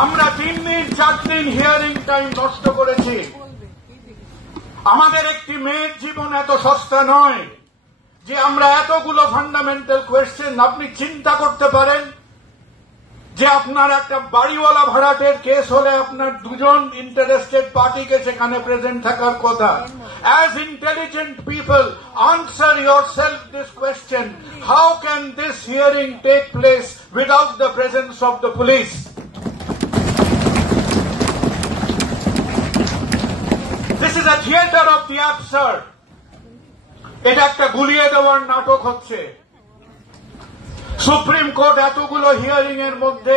আমরা 3 দিন 4 দিন হিয়ারিং টাইম নষ্ট করেছি। আমাদের একটি মেয়ের জীবন এত সস্তা নয় যে আমরা এতগুলো ফান্ডামেন্টাল কোয়েশ্চেন। আপনি চিন্তা করতে পারেন যে আপনার একটা বাড়িওয়ালা ভাড়াটের কেস হলে আপনার দুজন ইন্টারেস্টেড পার্টিকে সেখানে প্রেজেন্ট থাকার কথা। As intelligent people, answer yourself this question: how can this hearing take place without the presence of the police? This is a theater of the absurd. এটা একটা গুলিয়ে দেওয়ার নাটক হচ্ছে। সুপ্রিম কোর্ট এতগুলো হিয়ারিং এর মধ্যে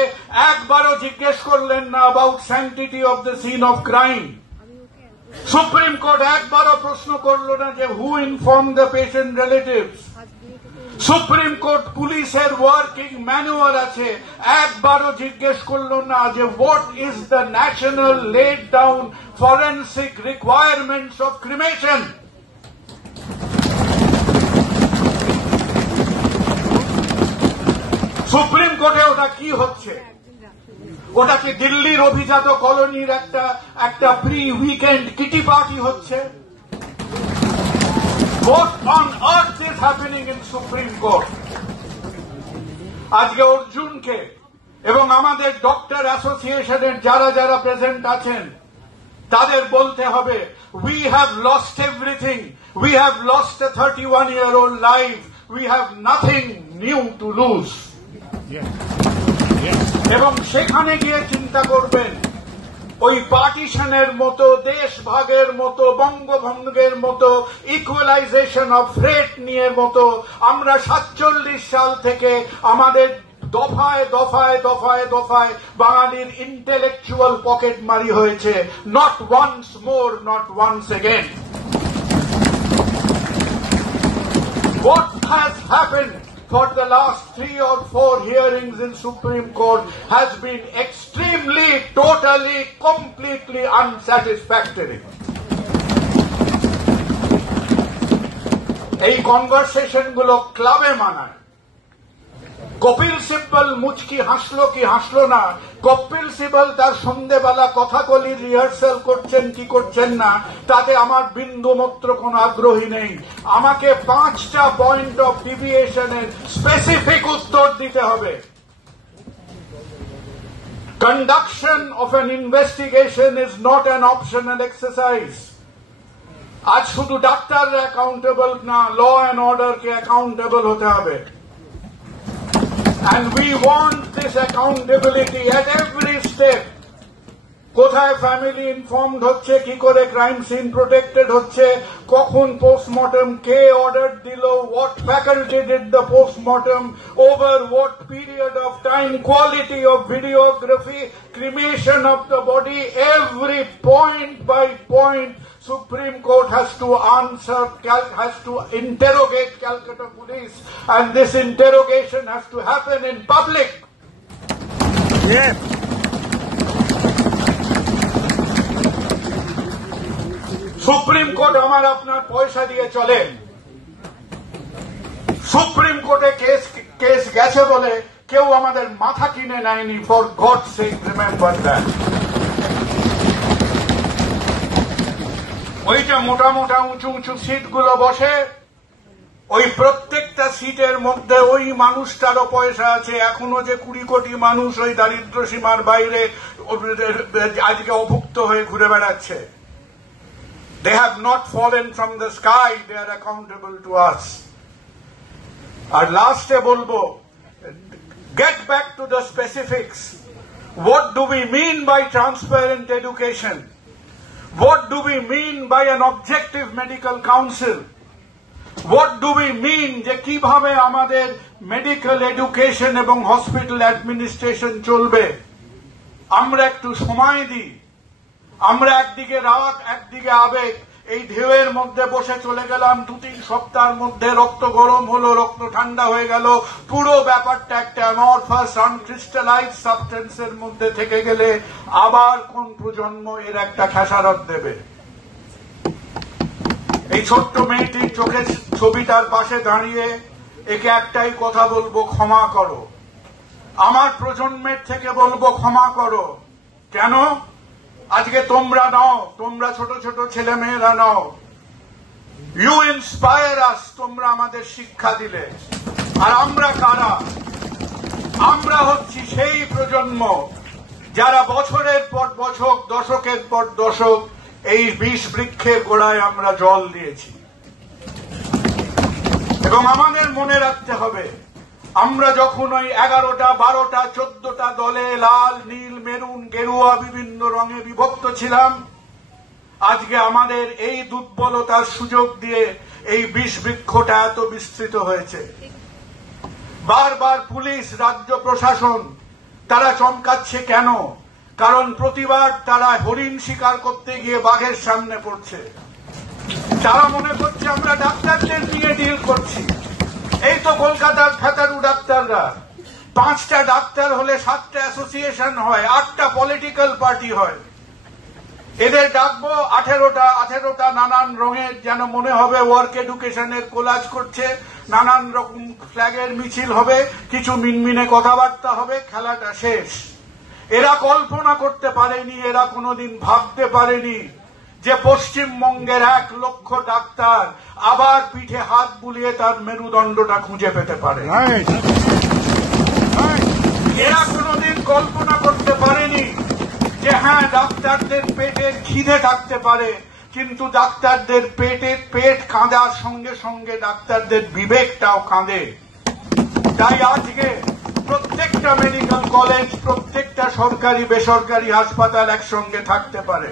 একবারও জিজ্ঞেস করলেন না about sanctity of the scene of crime. Supreme Court একবারও প্রশ্ন করল না যে who inform the patient relatives. Supreme Court পুলিশের ওয়ার্কিং ম্যানুয়াল আছে, একবারও জিজ্ঞেস করল না যে what is the national laid down forensic requirements of cremation. Supreme কোর্টে ওটা কি হচ্ছে? ওটা কি দিল্লির অভিজাত কলোনির একটা প্রি উইকেন্ড কিটি পার্টি হচ্ছে? What on earth is happening in Supreme Court? আজকে অর্জুনকে এবং আমাদের ডক্টর অ্যাসোসিয়েশনের যারা যারা প্রেজেন্ট আছেন তাদের বলতে হবে, we have lost everything. We have lost a 31-year-old life. We have nothing new to lose. এবং সেখানে গিয়ে চিন্তা করবেন ওই পার্টিশনের মতো, দেশ ভাগের মতো, বঙ্গভঙ্গের মতো, ইকুয়ালাইজেশন অফ রেট নিয়ে মতো আমরা 47 সাল থেকে আমাদের দফায় দফায় দফায় দফায় বাঙালির ইন্টেলেকচুয়াল পকেট মারি হয়েছে। Not once more, not once again. What has happened for the last 3 or 4 hearings in Supreme Court has been extremely, totally, completely unsatisfactory. এই কনভারসেশন গুলো ক্লাবে মানায়। কপিল সিব্বল মুচকি হাসলো কি হাসলো না, কপিল সিব্বল তার সন্ধ্যেবেলা কথাকলির রিহার্সাল করছেন কি করছেন না, তাতে আমার বিন্দু মাত্র কোনো আগ্রহী নেই। আমাকে 5টা পয়েন্ট অফ ডিভিয়েশনের স্পেসিফিক উত্তর দিতে হবে। Conduction of an investigation is not an optional exercise. আজ শুধু ডাক্তাররা অ্যাকাউন্টেবল না, ল অ্যান্ড অর্ডারকে অ্যাকাউন্টেবল হতে হবে। And we want this accountability at every step. কোথায় ফ্যামিলি ইনফর্মড হচ্ছে, কি করে ক্রাইম সিন প্রোটেক্টেড হচ্ছে, কখন পোস্টমর্টম, কে অর্ডার দিল, what faculty did the postmortem, over what period of time, quality of videography, cremation of the body, every point by point Supreme Court has to answer, has to interrogate Calcutta Police, and this interrogation has to happen in public. Yes. Supreme court আমার আপনার পয়সা দিয়ে চলে। Supreme কোর্টে case গেছে বলে কেউ আমাদের মাথা কিনে নেয়নি। For God sake remember that. ওইটা মোটা মোটা উঁচু উঁচু সিটগুলো বসে, ওই প্রত্যেকটা সিটের মধ্যে ওই মানুষটারও পয়সা আছে। এখনো যে 20 কোটি মানুষ ওই দারিদ্র সীমার বাইরে আজকে অভুক্ত হয়ে ঘুরে বেড়াচ্ছে। They have not fallen from the sky. They are accountable to us. Our last bolbo, get back to the specifics. What do we mean by transparent education? What do we mean by an objective medical council? What do we mean যে কিভাবে আমাদের medical education এবং hospital administration চলবে? আমরা একটু সময় দিই। আমরা একদিকে রাগ একদিকে আবেগ, এই ঢেউয়ের মধ্যে বসে চলে গেলাম। 2-3 সপ্তাহের মধ্যে রক্ত গরম হলো, রক্ত ঠান্ডা হয়ে গেল। পুরো ব্যাপারটা একটা অ্যামরফাস আনক্রিস্টালাইজ সাবস্টেন্সের মধ্যে থেকে গেলে আবার কোন প্রজন্ম এর একটা খেসারত দেবে? এই ছোট্ট মেয়েটির চোখের ছবিটার পাশে দাঁড়িয়ে একে একটাই কথা বলবো, ক্ষমা করো। আমার প্রজন্মের থেকে বলবো, ক্ষমা করো। কেন আজকে তোমরা নও, তোমরা ছোট ছোট ছেলে মেয়েরা নও, ইউ ইন্সপায়ার আস, তোমরা আমাদের শিক্ষা দিলে। আর আমরা কারা? আমরা হচ্ছি সেই প্রজন্ম যারা বছরের পর বছর, দশকের পর দশক এই বিষ বৃক্ষের গোড়ায় আমরা জল দিয়েছি। এবং আমাদের মনে রাখতে হবে, আমরা যখন ওই 11টা 12টা 14টা দলে লাল নীল মেরুন গেরুয়া বিভিন্ন রঙে বিভক্ত ছিলাম, আজকে আমাদের এই দুর্বলতার সুযোগ দিয়ে এই বিষ বৃক্ষটা এত বিস্তৃত হয়েছে। বারবার পুলিশ, রাজ্য প্রশাসন তারা চমকাচ্ছে কেন? কারণ প্রতিবার তারা হরিণ শিকার করতে গিয়ে বাঘের সামনে পড়ছে। তারা মনে করছে আমরা ডাক্তারদের নিয়ে ডিল করছি। এই তো কলকাতার ফেতারু ডাক্তাররা, 5টা ডাক্তার হলে 7টা অ্যাসোসিয়েশন হয়, 8টা পলিটিক্যাল পার্টি হয়। এদের ডাকবো 18টা নানান রঙের, যেন মনে হবে ওয়ার্ক এডুকেশনের কোলাজ করছে, নানান রকম ফ্ল্যাগের মিছিল হবে, কিছু মিনমিনে কথাবার্তা হবে, খেলাটা শেষ। এরা কল্পনা করতে পারেনি, এরা কোনোদিন ভাবতে পারেনি যে পশ্চিমবঙ্গের 1 লক্ষ ডাক্তার আবার পিঠে হাত বুলিয়ে তার মেরুদণ্ডটা খুঁজে পেতে পারে। এরা কোনোদিন কল্পনা করতে পারেনি যে হ্যাঁ, ডাক্তারদের পেটের খিদে থাকতে পারে, কিন্তু ডাক্তারদের পেট কাঁদার সঙ্গে সঙ্গে ডাক্তারদের বিবেকটাও কাঁদে। তাই আজকে প্রত্যেকটা মেডিকেল কলেজ, প্রত্যেকটা সরকারি বেসরকারি হাসপাতাল একসঙ্গে থাকতে পারে।